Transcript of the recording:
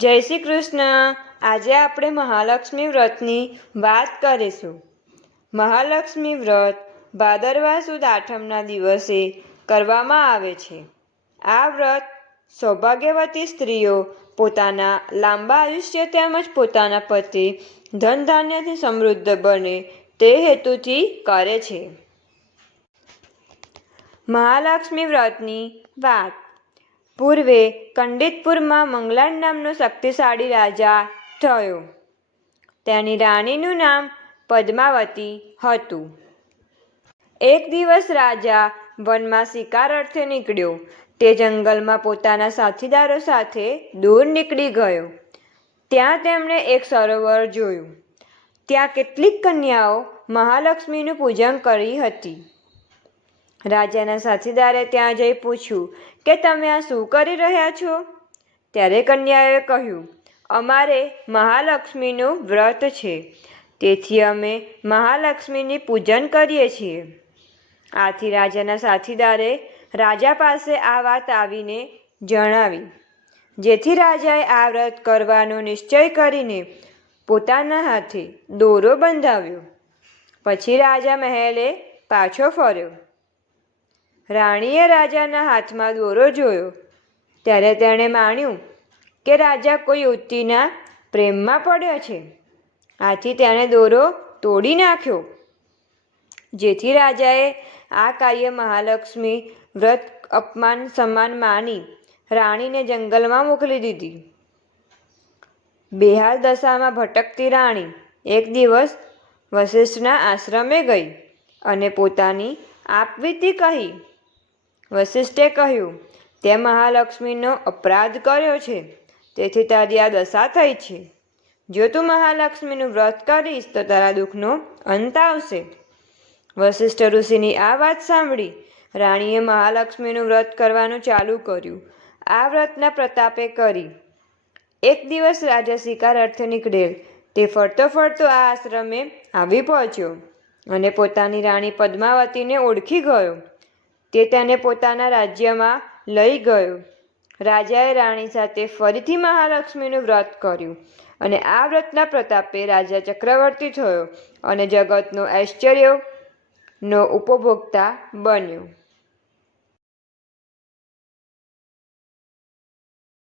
જય શ્રી કૃષ્ણ। આજે આપણે મહાલક્ષ્મી વ્રતની વાત કરીશું। મહાલક્ષ્મી વ્રત ભાદરવા સુદ આઠમના દિવસે કરવામાં આવે છે। આ વ્રત સૌભાગ્યવતી સ્ત્રીઓ પોતાના લાંબા આયુષ્ય તેમજ પોતાના પતિ ધન ધાન્યથી સમૃદ્ધ બને તે હેતુથી કરે છે। મહાલક્ષ્મી વ્રતની વાત। પૂર્વે કંડિતપુરમાં મંગલાન નામનો શક્તિશાળી રાજા થયો। તેની રાણીનું નામ પદ્માવતી હતું। એક દિવસ રાજા વનમાં શિકાર અર્થે નીકળ્યો। તે જંગલમાં પોતાના સાથીદારો સાથે દૂર નીકળી ગયો। ત્યાં તેમણે એક સરોવર જોયું। ત્યાં કેટલીક કન્યાઓ મહાલક્ષ્મીનું પૂજન કરી હતી। રાજાના સાથીદારે ત્યાં જઈ પૂછ્યું કે તમે આ શું કરી રહ્યા છો? ત્યારે કન્યાઓએ કહ્યું, અમારે મહાલક્ષ્મીનું વ્રત છે, તેથી અમે મહાલક્ષ્મીની પૂજન કરીએ છીએ। આથી રાજાના સાથીદારે રાજા પાસે આ વાત આવીને જણાવી, જેથી રાજાએ આ વ્રત કરવાનો નિશ્ચય કરીને પોતાના હાથે દોરો બંધાવ્યો। પછી રાજા મહેલે પાછો ફર્યો। રાણીએ રાજાના હાથમાં દોરો જોયો ત્યારે તેણે માન્યું કે રાજા કોઈ યુવતીના પ્રેમમાં પડ્યો છે। આથી તેણે દોરો તોડી નાખ્યો। જેથી રાજાએ આ કાર્ય મહાલક્ષ્મી વ્રત અપમાન સમાન માની રાણીને જંગલમાં મોકલી દીધી। બેહાલ દશામાં ભટકતી રાણી એક દિવસ વસિષ્ઠના આશ્રમે ગઈ અને પોતાની આપવીતી કહી। વસિષ્ઠે કહ્યું, તે મહાલક્ષ્મીનો અપરાધ કર્યો છે, તેથી તારી આ દશા થઈ છે। જો તું મહાલક્ષ્મીનું વ્રત કરીશ તો તારા દુઃખનો અંત આવશે। વસિષ્ઠ ઋષિની આ વાત સાંભળી રાણીએ મહાલક્ષ્મીનું વ્રત કરવાનું ચાલુ કર્યું। આ વ્રતના પ્રતાપે કરી એક દિવસ રાજા શિકાર અર્થે નીકળેલ। તે ફરતો ફરતો આ આશ્રમે આવી પહોંચ્યો અને પોતાની રાણી પદ્માવતીને ઓળખી ગયો। તે તેને પોતાના રાજ્યમાં લઈ ગયો। રાજાએ રાણી સાથે ફરીથી મહાલક્ષ્મીનું વ્રત કર્યું અને આ વ્રતના પ્રતાપે રાજા ચક્રવર્તી થયો અને જગતનો ઐશ્વર્યનો ઉપભોક્તા બન્યો।